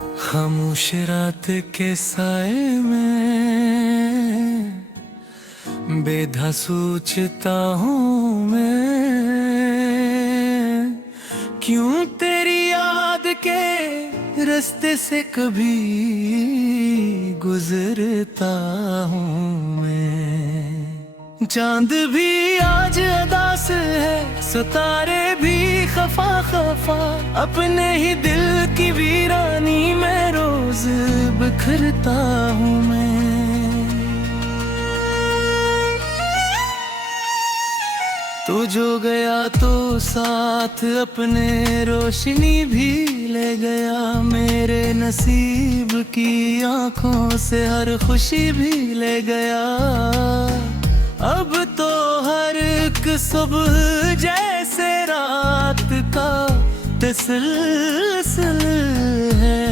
खामोश रात के साए में बेधा सोचता हूँ मैं, क्यों तेरी याद के रास्ते से कभी गुजरता हूँ मैं। चांद भी आज उदास है, सितारे भी खफा खफा, अपने ही दिल की वीरानी में रोज बिखरता हूँ मैं। तू जो गया तो साथ अपने रोशनी भी ले गया, मेरे नसीब की आंखों से हर खुशी भी ले गया। अब तो हर एक सुबह जैसे रात का तसल्सल है,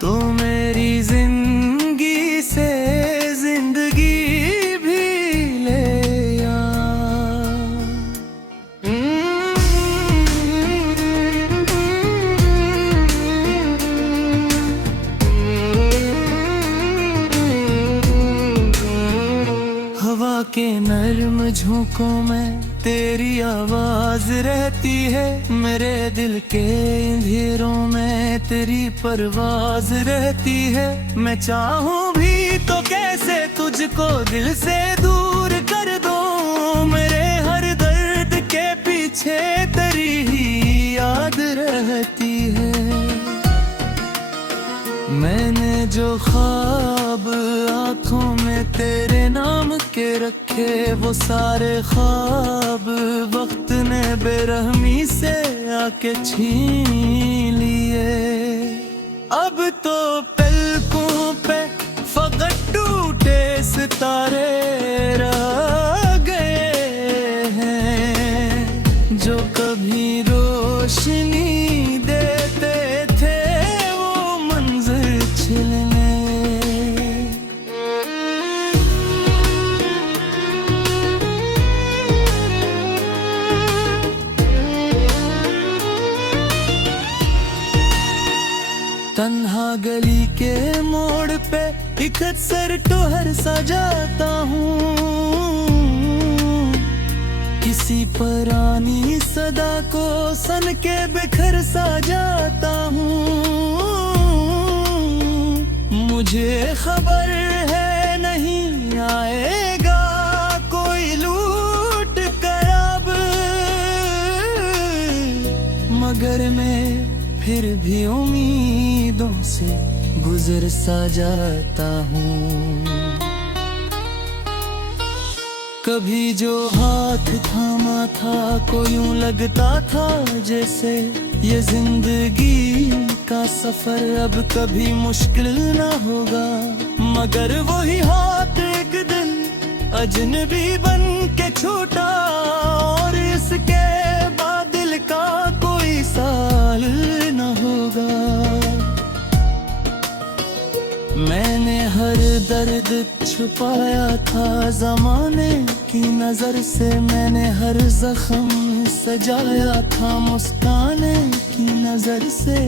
तो मेरी जिंदगी से जिंदगी भी ले आ। हवा के नर्म झोंकों में तेरी आवाज रहती है, मेरे दिल के अंधेरों में तेरी परवाज रहती है। मैं चाहूं भी तो कैसे तुझको दिल से दूर कर दूं, मेरे हर दर्द के पीछे तेरी ही याद रहती है। मैंने जो ख्वाब आँखों में तेरे नाम के रखे, वो सारे ख्वाब वक्त ने बेरहमी से आके छीन लिए। अब तो पलकों पे फकत टूटे सितारे रह गए हैं, जो कभी रोशनी देते थे वो मंजर छिलने। तन्हा गली के मोड़ पे एक अक्सर टोहर सजाता हूँ, किसी पुरानी सदा को सन के बिखर सा जाता हूँ। मुझे खबर है नहीं आएगा कोई लूट कर अब, मगर मैं फिर भी उम्मीदों से गुजर सा जाता हूँ। कभी जो हाथ थामा था को यूं लगता था जैसे ये जिंदगी का सफर अब कभी मुश्किल ना होगा, मगर वही हाथ एक दिन अजनबी बन के छूटा, और इसके बाद दिल का कोई साल न होगा। मैंने हर दर्द छुपाया था ज़माने की नजर से, मैंने हर जख्म सजाया था मुस्काने की नजर से,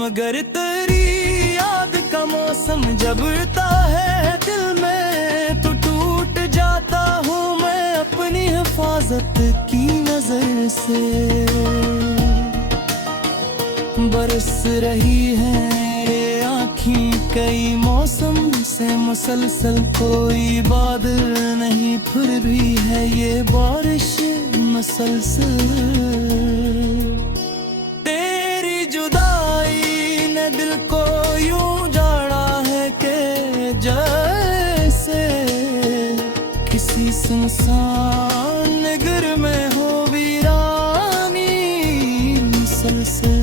मगर तेरी याद का मौसम जब उड़ता है दिल में, तो टूट जाता हूँ मैं अपनी हिफाजत की नजर से। बरस रही है ये आँखें कई मौसम से मुसलसल, कोई बादल नहीं फिर भी है ये बारिश मुसलसल। तेरी जुदाई ने दिल को यूं जाड़ा है कि जैसे किसी सुनसान नगर में हो वीरानी मुसलसल।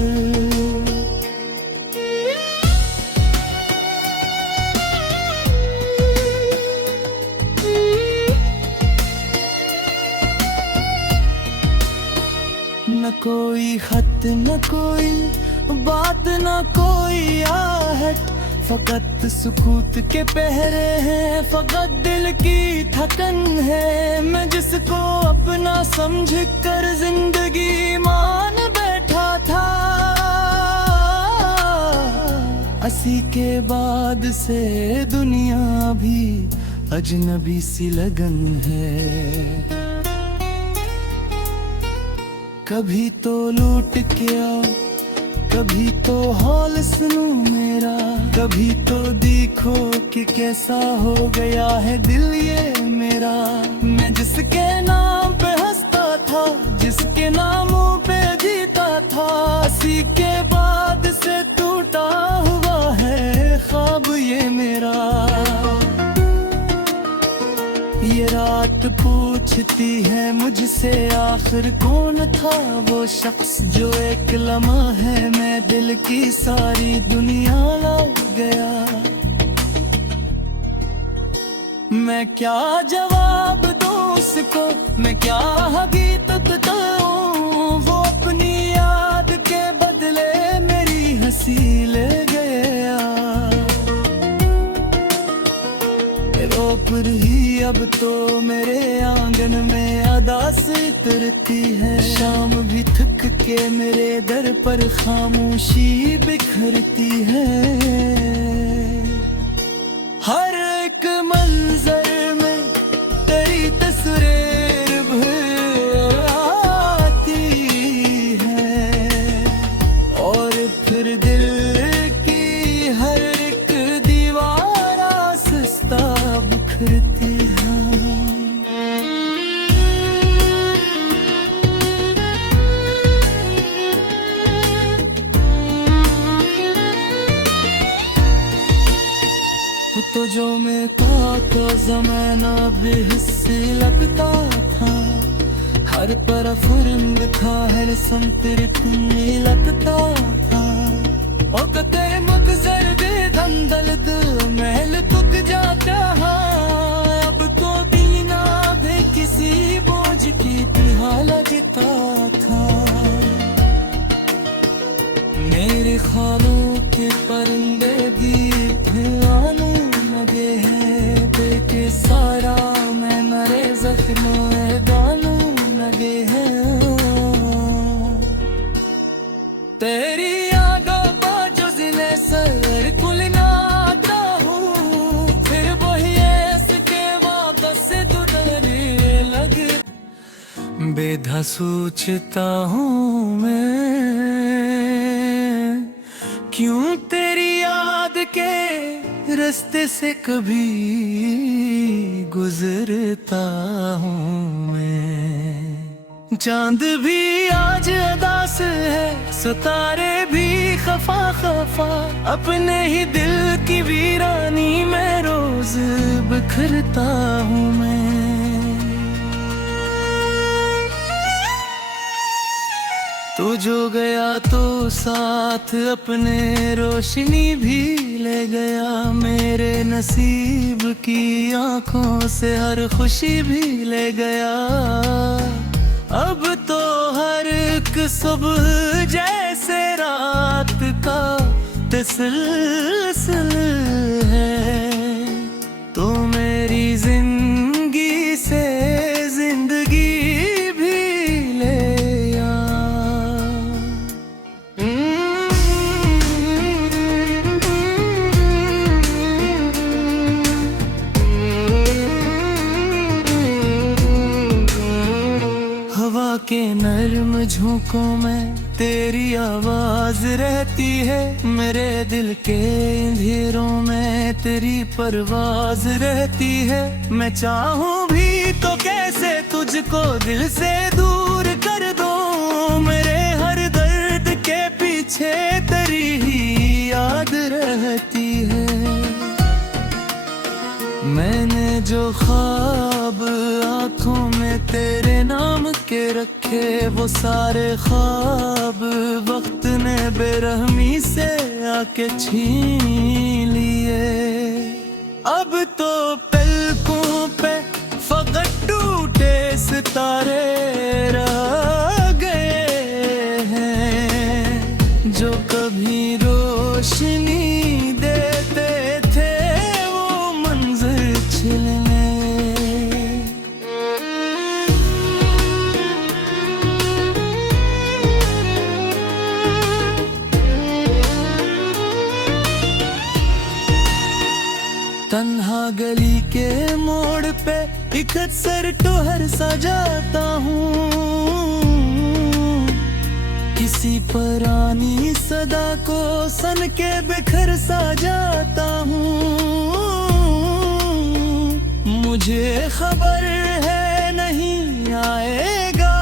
न कोई खत न कोई बात न कोई आहट, फकत सुकूत के पहरे हैं, फकत दिल की थकन है। मैं जिसको अपना समझ कर जिंदगी मान बैठा था, असी के बाद से दुनिया भी अजनबी सी लगन है। कभी तो लूट के आओ, कभी तो हॉल सुनो मेरा, कभी तो देखो कि कैसा हो गया है दिल ये मेरा। मैं जिसके नाम पे हंसता था, जिसके नामों पे जीता था, इसी के बाद से टूटा हुआ है ख्वाब ये मेरा। ये रात पूछती है मुझसे आखिर कौन था वो शख्स, जो एक लम्हा है मैं दिल की सारी दुनिया लौट गया। मैं क्या जवाब दूं उसको, मैं क्या हकीकत बताऊं, वो अपनी याद के बदले मेरी हंसी ले गया। रोपर ही अब तो मेरे आंगन में अदा से उतरती है, शाम भी थक के मेरे दर पर खामोशी बिखरती है। हर एक मंजर में तेरी तस्वीर भर आती है, और फिर दिल की हर एक दीवार आहिस्ता बिखरती है। तो जो मैं का ज़माना बेहिस्सी लगता था, हर तरफ रंग था, हर संतर तुम्हें लगता था। और तेरे मगज़र दे दमदल्द महल तुक जाता है, अब तो बिना भी किसी बोझ की तिहाला जीता था। मेरे ख्वाबों के परिंदे गीत आने लगे हैं, देखे सारा मैं मरे जख्मों दानों लगे हैं। तेरी यादों को जो जिले सर कुल नाता हूँ, फिर वही ऐसे वापस से तुझे लगे। बेधा सोचता हूँ मैं, क्यों तेरी याद के रास्ते से कभी गुजरता हूँ मैं। चांद भी आज अदास है, सितारे भी खफा खफा, अपने ही दिल की वीरानी में रोज बिखरता हूँ मैं। तू जो गया तो साथ अपने रोशनी भी ले गया, मेरे नसीब की आंखों से हर खुशी भी ले गया। अब तो हर एक सुबह जैसे रात का तसल्सल है, तो मेरी जिंदगी से जिंदगी भी ले आ। हवा के नर्म झोंकों में तेरी आवाज रहती है, मेरे दिल के अंधेरों में तेरी परवाज रहती है। मैं चाहूं भी तो कैसे तुझको दिल से दूर कर दूं, मेरे हर दर्द के पीछे तेरी ही याद रहती है। मैंने जो ख्वाब आँखों में तेरे नाम के रखे, वो सारे ख्वाब वक्त ने बेरहमी से आके छीन लिए। अब तो पलकों पे फकत टूटे सितारे रह गए हैं, जो कभी रोशनी देते थे वो मंजिल छिलने। खत सर टोहर सजाता हूँ, किसी पुरानी सदा को सन के बिखर सा जाता हूँ। मुझे खबर है नहीं आएगा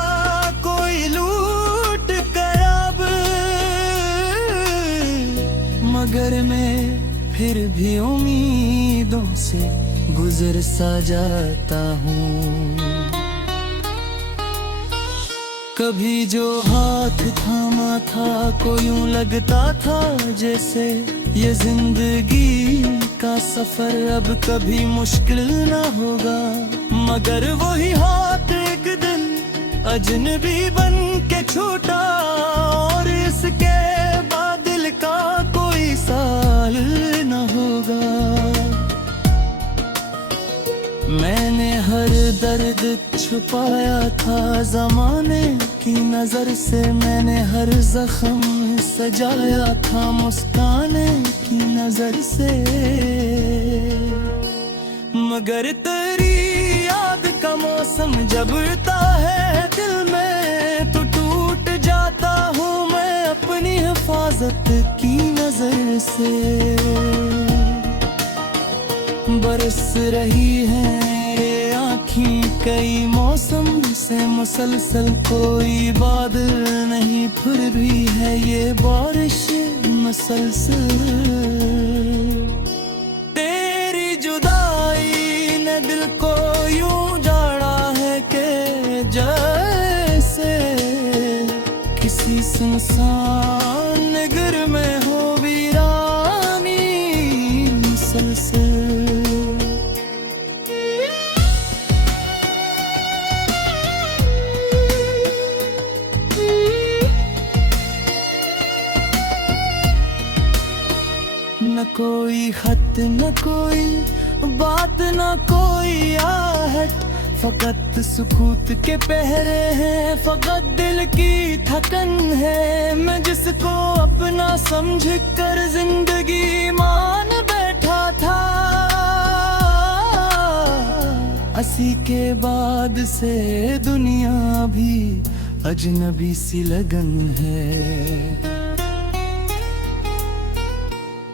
कोई लूट कर अब, मगर मैं फिर भी उम्मीदों से गुजर सा जाता हूँ। कभी जो हाथ थामा था को यूं लगता था जैसे ये जिंदगी का सफर अब कभी मुश्किल न होगा, मगर वही हाथ एक दिन अजनबी बन के छूटा और इसके बाद दिल का कोई साल न होगा। मैंने हर दर्द छुपाया था ज़माने की नज़र से, मैंने हर जख्म सजाया था मुस्काने की नज़र से, मगर तेरी याद का मौसम जब आता है दिल में तो टूट जाता हूँ मैं अपनी हिफाजत की नज़र से। बरस रही है आँखें कई मौसम से मुसलसल, कोई बादल नहीं फिर भी है ये बारिश मुसलसल। तेरी जुदाई ने दिल को यूं जाड़ा है कि जैसे किसी सुनसान नगर में हो वीरानी मुसलसल। न कोई खत न कोई बात न कोई आहट, फकत सुकूत के पहरे हैं, फकत दिल की थकन है। मैं जिसको अपना समझ कर जिंदगी मान बैठा था, असी के बाद से दुनिया भी अजनबी सी लगन है।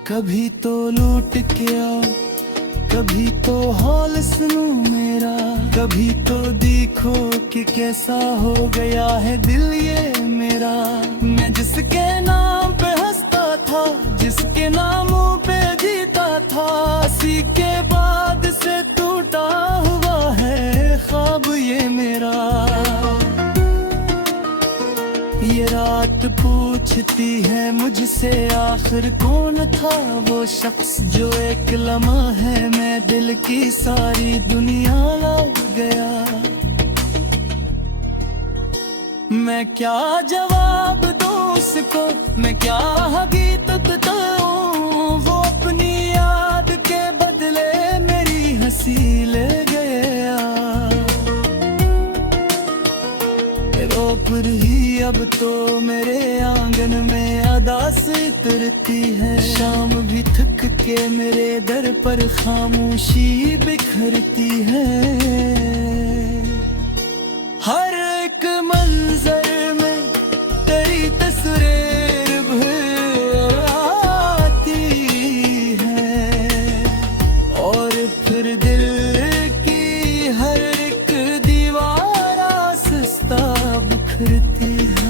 कभी तो लूट के आओ, कभी तो हाल सुनो मेरा, कभी तो देखो कि कैसा हो गया है दिल ये मेरा। मैं जिसके नाम पे हंसता था, जिसके नामों पे जीता था, इसी के बाद से टूटा हुआ है ख्वाब ये मेरा। ये रात पूछती है मुझसे आखिर कौन था वो शख्स जो एक लम्हा है मैं दिल की सारी दुनिया लौट गया। मैं क्या जवाब दूं उसको, मैं क्या हकीकत बताऊं, वो अपनी याद के बदले मेरी हंसी ले गया। रोपर ही अब तो मेरे आंगन में अदासी तुरती है, शाम भी थक के मेरे दर पर खामोशी बिखरती है। हर एक मंजर में तेरी तस्वीर भर आती है और फिर दिल की हर एक दीवार आहिस्ता बिखरती है।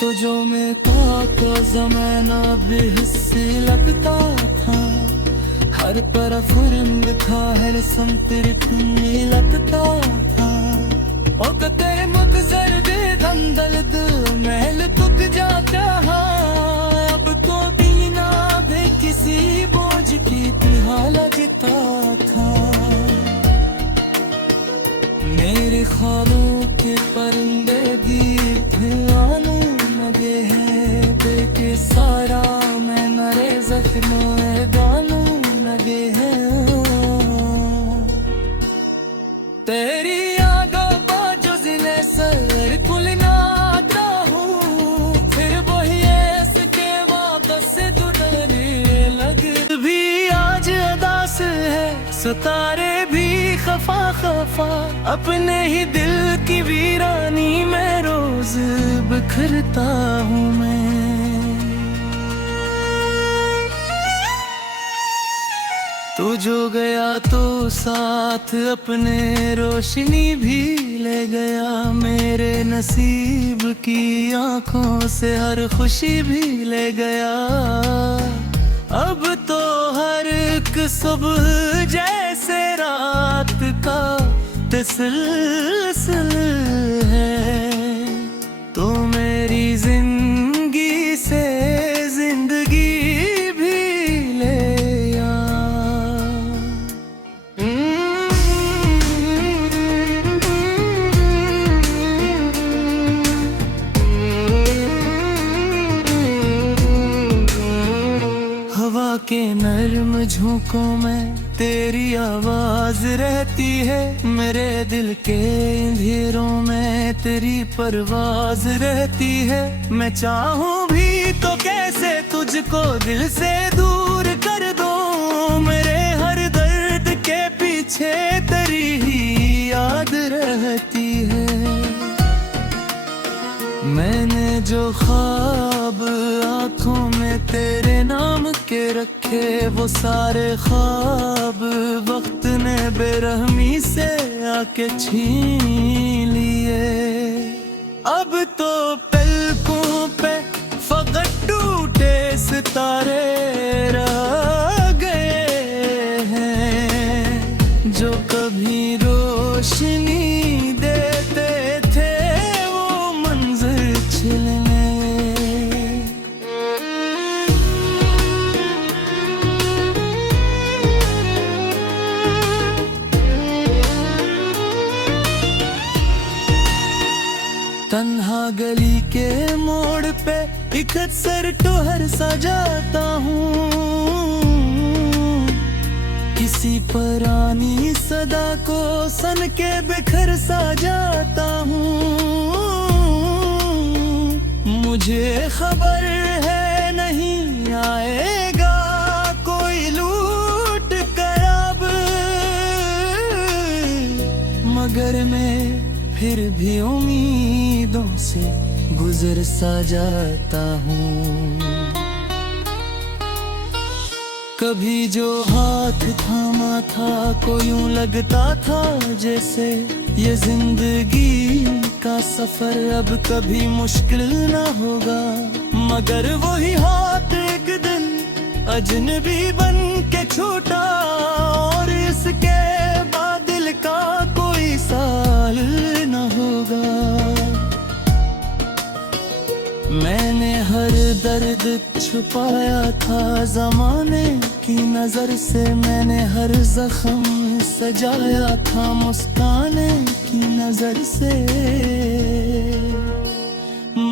तो जो मैं का ज़माना बेहिस्सी लगता था, हर तरफ रंग था हर संतर तुम्हें लगता था। और तेरे मुखसर दे धंधल महल तुक जाता है, अब तो बिना भी किसी बोझ की तिहा लगता था। मेरे ख्वाबों के परिंदे गीत आने लगे हैं, देखे सारा मैं नरे जख्मों में गाने लगे हैं। तेरी यादों को जो जिन्हें सर कुल सितारे भी खफा खफा, अपने ही दिल की वीरानी में रोज बिखरता हूँ मैं। तू जो गया तो साथ अपने रोशनी भी ले गया, मेरे नसीब की आंखों से हर खुशी भी ले गया। अब तो हर एक सुबह जैसे रात का तसल्सल है, तो मेरी जिंदगी से जिंदगी भी ले आ। हवा के नर्म झोंकों में तेरी आवाज रहती है, मेरे दिल के अंधेरों में तेरी परवाज रहती है। मैं चाहूं भी तो कैसे तुझको दिल से दूर कर दूं, मेरे हर दर्द के पीछे तेरी ही याद रहती है। मैंने जो ख्वाब आँखों में तेरे नाम के रखे, वो सारे ख्वाब वक्त ने बेरहमी से आके छीन लिए। अब तो पलकों पे फकत टूटे सितारे रह गए हैं, जो कभी रोशनी देते थे वो मंजिल छिलने। तन्हा गली के मोड़ पे एक अक्सर टोहर सजाता हूँ, किसी पुरानी सदा को सन के बिखर सा जाता हूँ। मुझे खबर है नहीं आएगा कोई लूट कर अब, मगर मैं फिर भी उम्मीदों से गुजर सा जाता हूँ। कभी जो हाथ थामा था कोई यूं लगता था जैसे ये जिंदगी का सफर अब कभी मुश्किल ना होगा, मगर वही हाथ एक दिन अजनबी बन के छूटा, और इसके बाद दिल का कोई साल न होगा। मैंने हर दर्द छुपाया था ज़माने की नज़र से, मैंने हर जख्म सजाया था मुस्काने की नज़र से,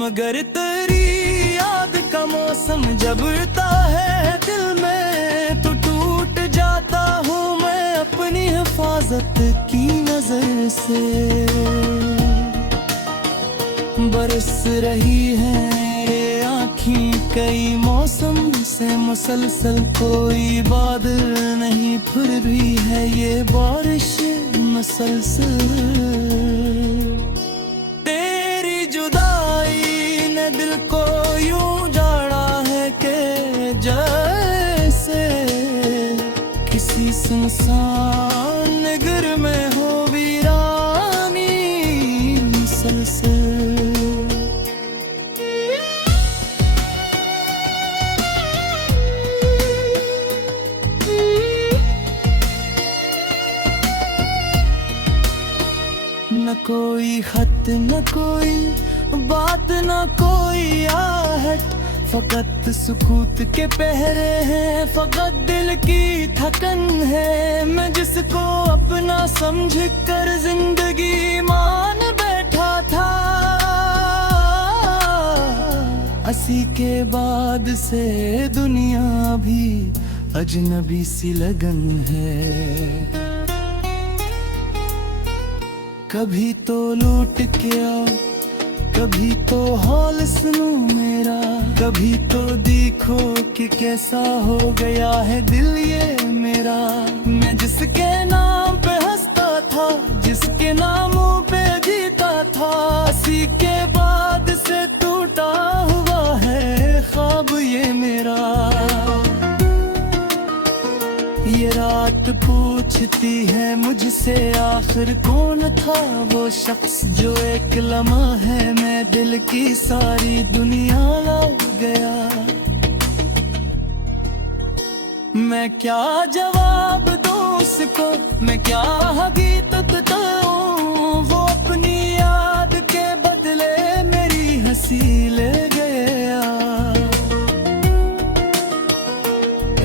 मगर तेरी याद का मौसम जब उड़ता है दिल में तो टूट जाता हूँ मैं अपनी हिफाजत की नज़र से। बरस रही है मेरे आँखी कई मौसम से मुसलसल, कोई बादल नहीं फिर भी है ये बारिश मुसलसल। तेरी जुदाई ने दिल को यूं जाड़ा है कि जैसे किसी सुनसान नगर में हो वीरानी मुसलसल। न कोई खत न कोई बात न कोई आहट, फकत सुकूत के पहरे हैं, फकत दिल की थकन है। मैं जिसको अपना समझ कर जिंदगी मान बैठा था, असी के बाद से दुनिया भी अजनबी सी लगन है। कभी तो लूट के आओ, कभी तो हौल सुनो मेरा, कभी तो देखो कि कैसा हो गया है दिल ये मेरा। मैं जिसके नाम पे हंसता था, जिसके नामों पे जीता था, उसी के बाद से टूटा हुआ है ख्वाब ये मेरा। ये रात पूछती है मुझसे आखिर कौन था वो शख्स, जो एक लम्हा है मैं दिल की सारी दुनिया लौट गया। मैं क्या जवाब दूं उसको, मैं क्या हकीकत बताऊं, वो अपनी याद के बदले मेरी हंसी ले गया।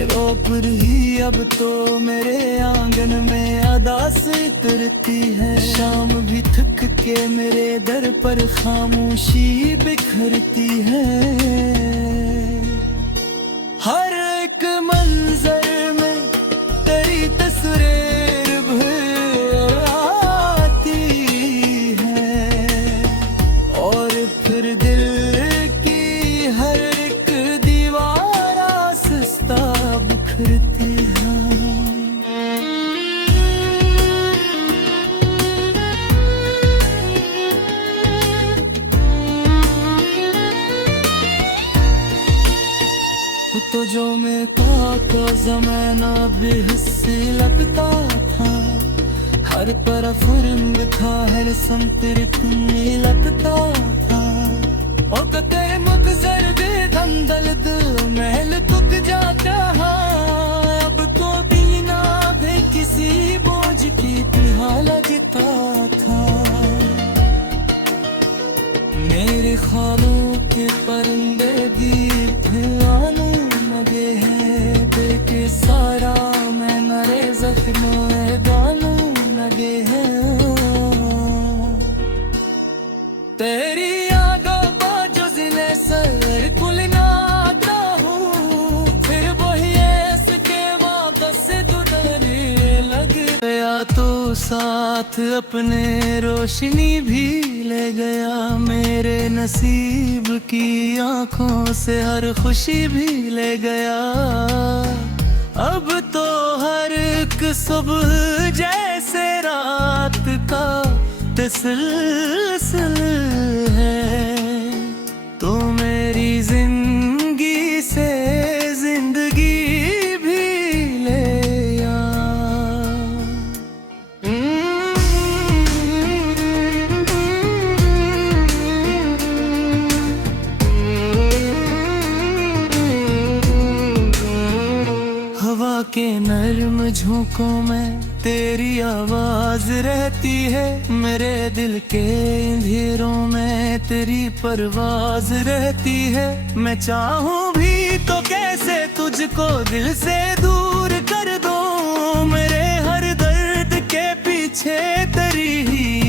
रोपर ही अब तो मेरे आंगन में अदास उतरती है, शाम भी थक के मेरे दर पर खामोशी बिखरती है। हर एक मंजर में तेरी तस्वीर भर आती है, और फिर दिल की हर एक दीवार आहिस्ता बिखरती है। तो जो मैं का ज़माना बेहिस्सी लगता था, हर तरफ रंग था, हर संतर तुम्हें लगता था। और कते मुखजर बेदम दर्द महल तुक जाता है, अब तो बिना भी किसी बोझ की तिहा लगता था। मेरे ख्वाबों के परिंदे गीत आने लगे हैं, देखे सारा मैं नरे जख्मों में गाने लगे हैं। तेरी यादों को जो जिले सर कुलना आता हूँ, फिर वही ऐसे के वापस दुदने लग गया। तो साथ अपने रोशनी भी ले गया, मेरे नसीब की आंखों से हर खुशी भी ले गया। अब तो हर एक सुबह जैसे रात का तसल्सल है, तो मेरी जिंदगी से जिंदगी भी ले आ। हवा के नर्म झोंकों में तेरी आवाज रहती है, मेरे दिल के अंधेरों में तेरी परवाज रहती है। मैं चाहूं भी तो कैसे तुझको दिल से दूर कर दूं, मेरे हर दर्द के पीछे तेरी ही